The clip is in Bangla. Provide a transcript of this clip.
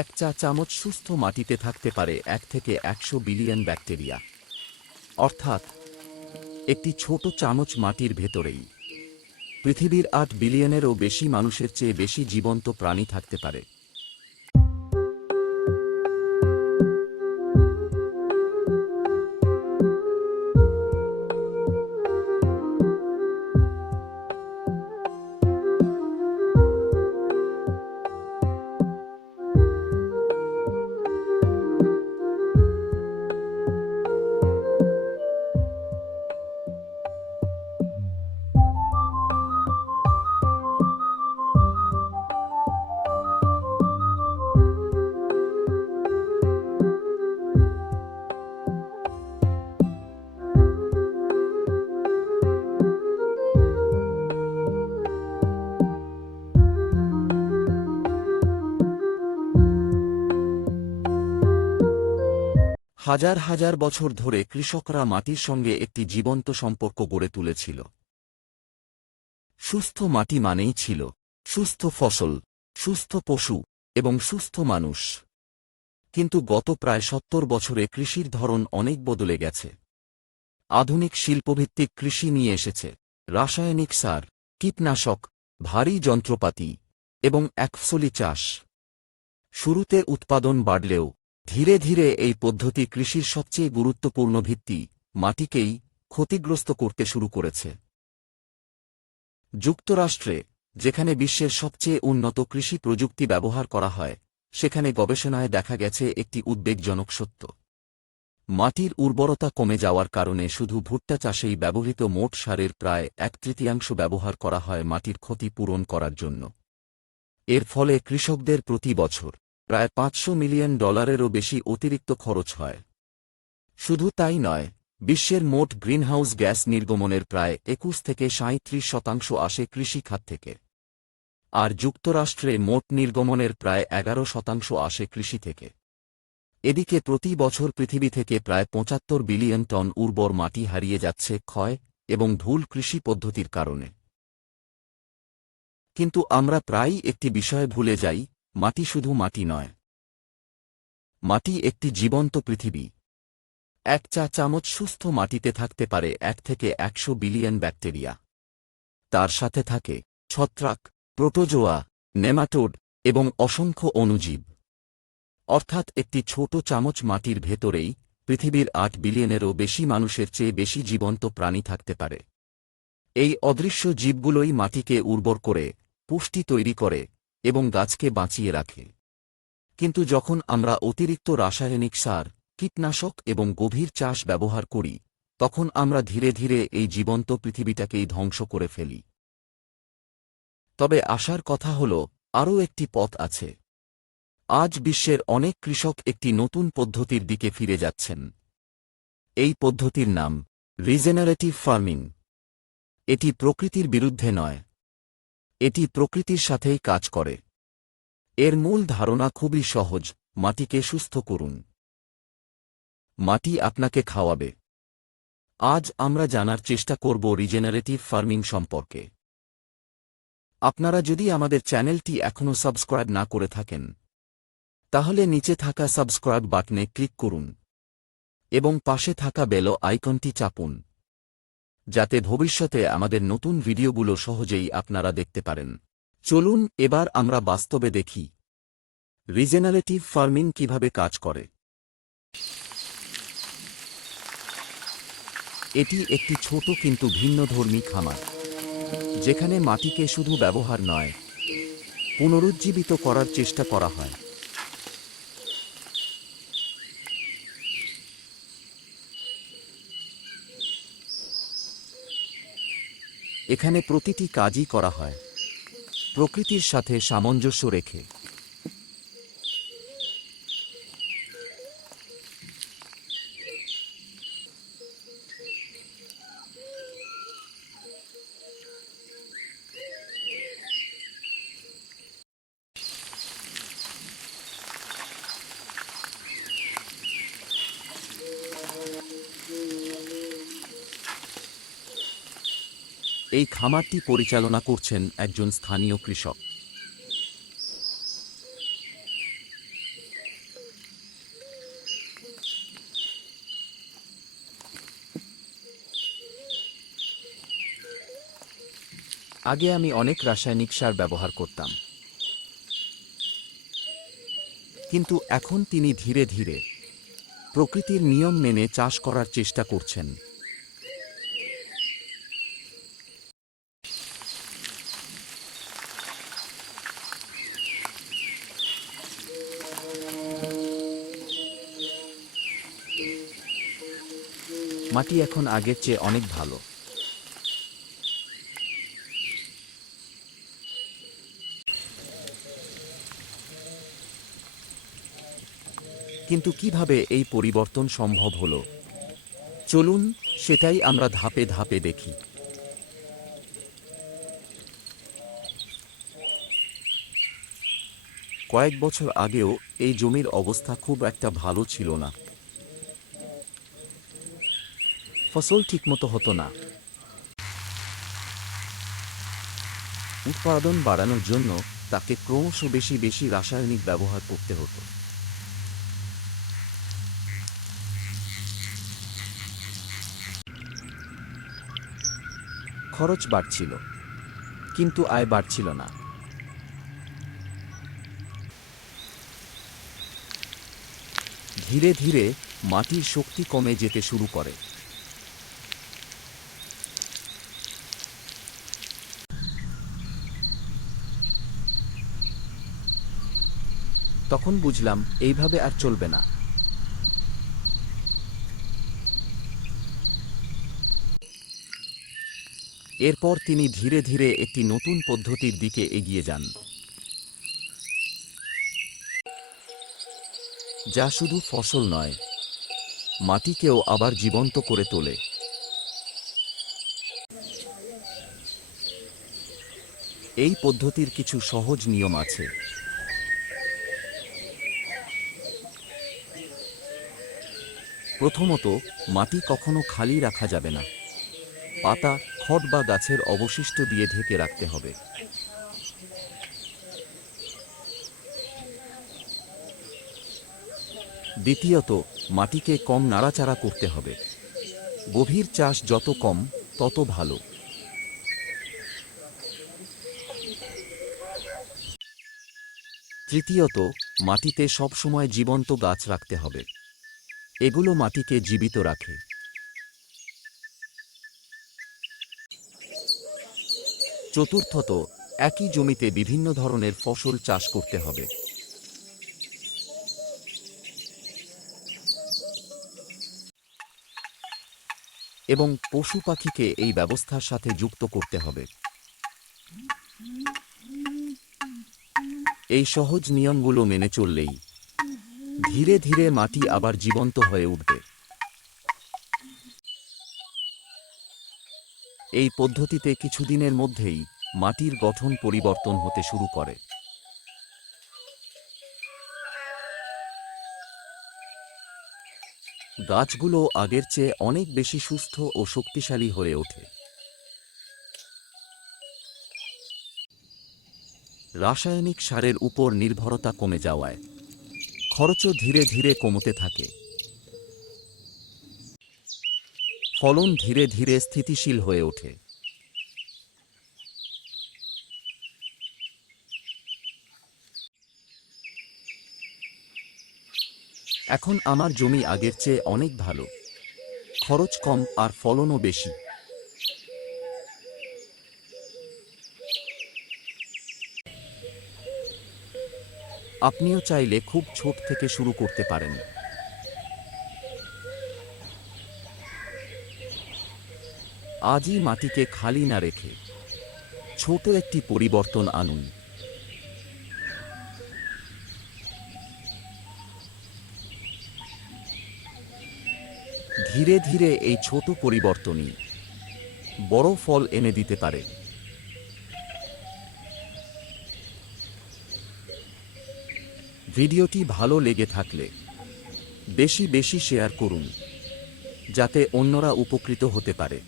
এক চা চামচ সুস্থ মাটিতে থাকতে পারে 1 থেকে 100 বিলিয়ন ব্যাকটেরিয়া। অর্থাৎ একটি ছোট চামচ মাটির ভেতরেই পৃথিবীর 8 বিলিয়নেরও বেশি মানুষের চেয়ে বেশি জীবন্ত প্রাণী থাকতে পারে। হাজার হাজার বছর ধরে কৃষকরা মাটির সঙ্গে একটি জীবন্ত সম্পর্ক গড়ে তুলেছিল। সুস্থ মাটি মানেই ছিল সুস্থ ফসল, সুস্থ পশু এবং সুস্থ মানুষ। কিন্তু গত প্রায় 70 বছরে কৃষির ধরন অনেক বদলে গেছে। আধুনিক শিল্পভিত্তিক কৃষি নিয়ে এসেছে রাসায়নিক সার, কীটনাশক, ভারী যন্ত্রপাতি এবং একফসলি চাষ। শুরুতে উৎপাদন বাড়লেও ধীরে ধীরে এই পদ্ধতি কৃষির সবচেয়ে গুরুত্বপূর্ণ ভিত্তি মাটিকেই ক্ষতিগ্রস্ত করতে শুরু করেছে। যুক্তরাষ্ট্রে, যেখানে বিশ্বের সবচেয়ে উন্নত কৃষি প্রযুক্তি ব্যবহার করা হয়, সেখানে গবেষণায় দেখা গেছে একটি উদ্বেগজনক সত্য। মাটির উর্বরতা কমে যাওয়ার কারণে শুধু ভুট্টা চাষেই ব্যবহৃত মোট সারের প্রায় 1/3 ব্যবহার করা হয় মাটির ক্ষতি পূরণ করার জন্য। এর ফলে কৃষকদের প্রতি বছর প্রায় $500 মিলিয়ন বেশি অতিরিক্ত খরচ হয়। শুধু তাই নয়, বিশ্বের মোট গ্রিনহাউস গ্যাস নির্গমনের প্রায় 21 থেকে 37% আসে কৃষি খাত থেকে। আর যুক্তরাষ্ট্রে মোট নির্গমনের প্রায় 11% আসে কৃষি থেকে। এদিকে প্রতি বছর পৃথিবী থেকে প্রায় 75 বিলিয়ন টন উর্বর মাটি হারিয়ে যাচ্ছে ক্ষয় এবং ভুল কৃষি পদ্ধতির কারণে। কিন্তু আমরা প্রায়ই একটি বিষয়ে ভুলে যাই, মাটি শুধু মাটি নয়। মাটি একটি জীবন্ত পৃথিবী। এক চা চামচ সুস্থ মাটিতে থাকতে পারে 1 থেকে 100 বিলিয়ন ব্যাকটেরিয়া। তার সাথে থাকে ছত্রাক, প্রোটোজোয়া, নেমাটোড এবং অসংখ্য অণুজীব। অর্থাৎ একটি ছোট চামচ মাটির ভেতরেই পৃথিবীর 8 বিলিয়নেরও বেশি মানুষের চেয়ে বেশি জীবন্ত প্রাণী থাকতে পারে। এই অদৃশ্য জীবগুলোই মাটিকে উর্বর করে, পুষ্টি তৈরি করে এবং গাছকে বাঁচিয়ে রাখে। কিন্তু যখন আমরা অতিরিক্ত রাসায়নিক সার, কীটনাশক এবং গভীর চাষ ব্যবহার করি, তখন আমরা ধীরে ধীরে এই জীবন্ত পৃথিবীটাকেই ধ্বংস করে ফেলি। তবে আশার কথা হল, আরও একটি পথ আছে। আজ বিশ্বের অনেক কৃষক একটি নতুন পদ্ধতির দিকে ফিরে যাচ্ছেন। এই পদ্ধতির নাম রিজেনারেটিভ ফার্মিং। এটি প্রকৃতির বিরুদ্ধে নয়, এটি প্রকৃতির সাথেই কাজ করে। এর মূল ধারণা খুবই সহজ: মাটিকে সুস্থ করুন, মাটি আপনাকে খাওয়াবে। আজ আমরা জানার চেষ্টা করব রিজেনারেটিভ ফার্মিং সম্পর্কে। আপনারা যদি আমাদের চ্যানেলটি এখনও সাবস্ক্রাইব না করে থাকেন, তাহলে নিচে থাকা সাবস্ক্রাইব বাটনে ক্লিক করুন এবং পাশে থাকা বেল আইকনটি চাপুন, যাতে ভবিষ্যতে আমাদের নতুন ভিডিওগুলো সহজেই আপনারা দেখতে পারেন। চলুন এবার আমরা বাস্তবে দেখি রিজেনারেটিভ ফার্মিং কিভাবে কাজ করে। এটি একটি ছোট কিন্তু ভিন্নধর্মী খামার, যেখানে মাটিকে শুধু ব্যবহার নয়, পুনরুজ্জীবিত করার চেষ্টা করা হয়। এখানে প্রতিটি কাজই করা হয় প্রকৃতির সাথে সামঞ্জস্য রেখে। এই খামারটি পরিচালনা করছেন একজন স্থানীয় কৃষক। আগে আমি অনেক রাসায়নিক সার ব্যবহার করতাম, কিন্তু এখন তিনি ধীরে ধীরে প্রকৃতির নিয়ম মেনে চাষ করার চেষ্টা করছেন। মাটি এখন আগের চেয়ে অনেক ভালো। কিন্তু কিভাবে এই পরিবর্তন সম্ভব হলো? চলুন সেটাই আমরা ধাপে ধাপে দেখি। কয়েক বছর আগেও এই জমির অবস্থা খুব একটা ভালো ছিল না। ফসল ঠিকমতো হতো না। উৎপাদন বাড়ানোর জন্য তাকে ক্রমশ বেশি বেশি রাসায়নিক ব্যবহার করতে হতো। খরচ বাড়ছিল, কিন্তু আয় বাড়ছিল না। ধীরে ধীরে মাটির শক্তি কমে যেতে শুরু করে। তখন বুঝলাম এইভাবে আর চলবে না। এরপর তিনি ধীরে ধীরে একটি নতুন পদ্ধতির দিকে এগিয়ে যান, যা শুধু ফসল নয়, মাটিকেও আবার জীবন্ত করে তোলে। এই পদ্ধতির কিছু সহজ নিয়ম আছে। প্রথমত, মাটি কখনো খালি রাখা যাবে না। পাতা, খড় বা গাছের অবশিষ্ট দিয়ে ঢেকে রাখতে হবে। দ্বিতীয়ত, মাটিকে কম নাড়াচাড়া করতে হবে। গভীর চাষ যত কম, তত ভালো। তৃতীয়ত, মাটিতে সবসময় জীবন্ত গাছ রাখতে হবে। এগুলো মাটিকে জীবিত রাখে। চতুর্থত, একই জমিতে বিভিন্ন ধরনের ফসল চাষ করতে হবে। এবং পশু পাখিকে এই ব্যবস্থার সাথে যুক্ত করতে হবে। এই সহজ নিয়মগুলো মেনে চললেই ধীরে ধীরে মাটি আবার জীবন্ত হয়ে উঠবে। এই পদ্ধতিতে কিছুদিনের মধ্যেই মাটির গঠন পরিবর্তন হতে শুরু করে। গাছগুলো আগের চেয়ে অনেক বেশি সুস্থ ও শক্তিশালী হয়ে ওঠে। রাসায়নিক সারের উপর নির্ভরতা কমে যাওয়ায় খরচও ধীরে ধীরে কমতে থাকে। ফলন ধীরে ধীরে স্থিতিশীল হয়ে ওঠে। এখন আমার জমি আগের চেয়ে অনেক ভালো। খরচ কম আর ফলনও বেশি। আপনিও চাইলে খুব ছোট থেকে শুরু করতে পারেন। আজই মাটিকে খালি না রেখে ছোট একটি পরিবর্তন আনুন। ধীরে ধীরে এই ছোট পরিবর্তনই বড় ফল এনে দিতে পারে। ভিডিওটি ভালো লেগে থাকলে বেশি বেশি শেয়ার করুন, যাতে অন্যরা উপকৃত হতে পারে।